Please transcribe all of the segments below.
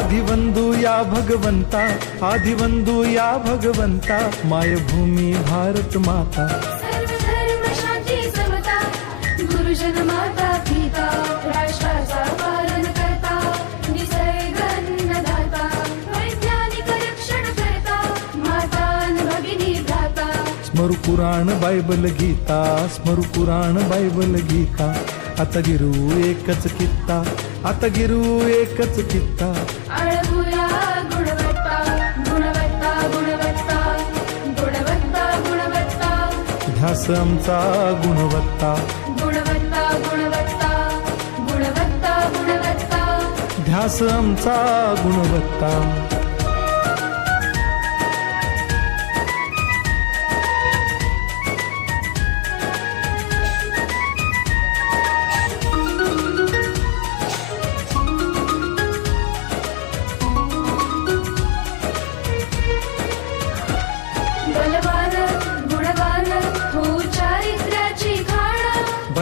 आदिवंदू या भगवंता आदिवंदू या भगवंता मायभूमी भारत माता। स्मरु पुराण बायबल गीता स्मरु पुराण बायबल गीता आता गिरू एकच कित्ता आता गिरू एकच कित्ता अळगुया गुणवत्ता गुणवत्ता गुणवत्ता गुणवत्ता गुणवत्ता ध्यास आमचा गुणवत्ता गुणवत्ता गुणवत्ता गुणवत्ता गुणवत्ता ध्यास आमचा गुणवत्ता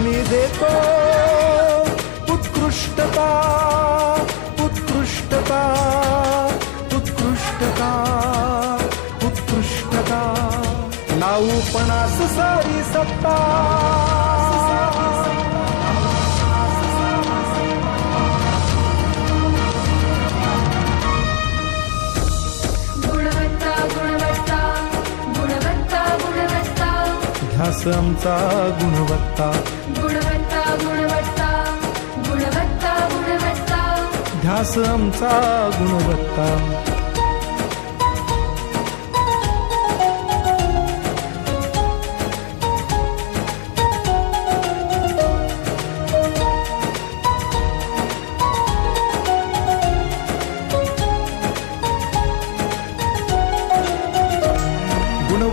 मी देतो. उत्कृष्टता उत्कृष्टता उत्कृष्टता उत्कृष्टता. लावू पणास सारी सत्ता. ध्यास आमचा गुणवत्ता. गुणवत्ता गुणवत्ता गुणवत्ता गुणवत्ता. ध्यास आमचा गुणवत्ता.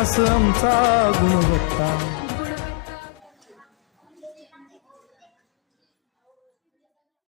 गुणवत्ता आमचा गुणवत्ता.